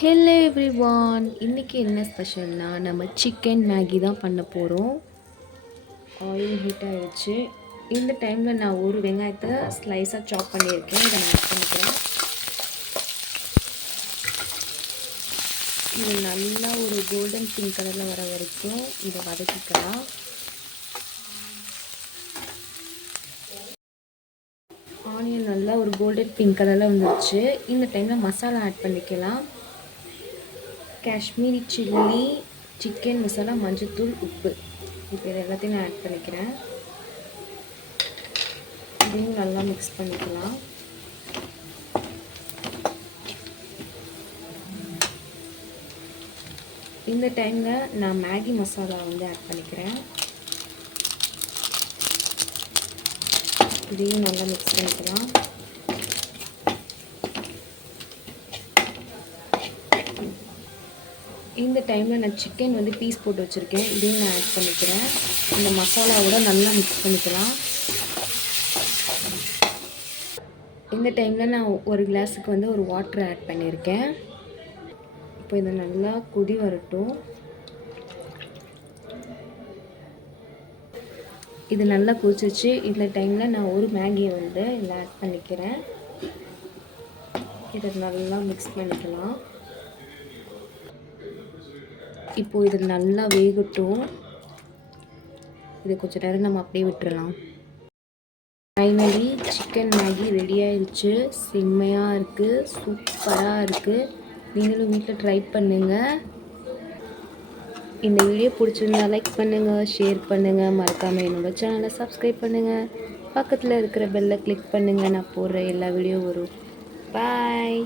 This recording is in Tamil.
ஹலோ எவ்ரிவான், இன்றைக்கி என்ன ஸ்பெஷல்னா நம்ம சிக்கன் மேகி தான் பண்ண போகிறோம். ஆயில் ஹீட் ஆகிடுச்சு. இந்த டைமில் நான் ஒரு வெங்காயத்தை ஸ்லைஸாக சாப் பண்ணியிருக்கேன். இதை நான் ஆட் பண்ணிக்கிறேன். இது நல்லா ஒரு கோல்டன் பிங்க் கலரில் வர வரைக்கும் இதை வதக்கிக்கலாம். ஆனியன் நல்லா ஒரு கோல்டன் பிங்க் கலரில் வந்துடுச்சு. இந்த டைமில் மசாலா ஆட் பண்ணிக்கலாம். காஷ்மீரி சில்லி, சிக்கன் மசாலா, மஞ்சள்தூள், உப்பு. இப்போ இது எல்லாத்தையும் நான் ஆட் பண்ணிக்கிறேன். இதையும் நல்லா மிக்ஸ் பண்ணிக்கலாம். இந்த டைமில் நான் மேகி மசாலா ஆட் பண்ணிக்கிறேன். இதையும் நல்லா மிக்ஸ் பண்ணிக்கலாம். இந்த டைமில் நான் சிக்கன் பீஸ் போட்டு வச்சுருக்கேன். இதையும் நான் ஆட் பண்ணிக்கிறேன். இந்த மசாலாவோட நல்லா மிக்ஸ் பண்ணிக்கலாம். இந்த டைமில் நான் ஒரு கிளாஸுக்கு ஒரு வாட்டர் ஆட் பண்ணியிருக்கேன். இப்போ இதை நல்லா கொதி வரட்டும். இது நல்லா கொதிச்சிச்சு. இந்த டைமில் நான் ஒரு மேகியை இதில் ஆட் பண்ணிக்கிறேன். இதை நல்லா மிக்ஸ் பண்ணிக்கலாம். இப்போது இது நல்லா வேகட்டும். இது கொஞ்சம் நேரம் நம்ம அப்படியே விட்டுறலாம். ஃபைனலி சிக்கன் மேகி ரெடி ஆயிடுச்சு. செம்மையாக இருக்குது, சூப்பராக இருக்குது. நீங்களும் வீட்டில் ட்ரை பண்ணுங்கள். இந்த வீடியோ பிடிச்சிருந்தா லைக் பண்ணுங்கள், ஷேர் பண்ணுங்கள், மறக்காமல் என்னோடய சேனலை சப்ஸ்கிரைப் பண்ணுங்கள். பக்கத்தில் இருக்கிற பெல்லை கிளிக் பண்ணுங்கள். நான் போடுற எல்லா வீடியோ வரும். பாய்.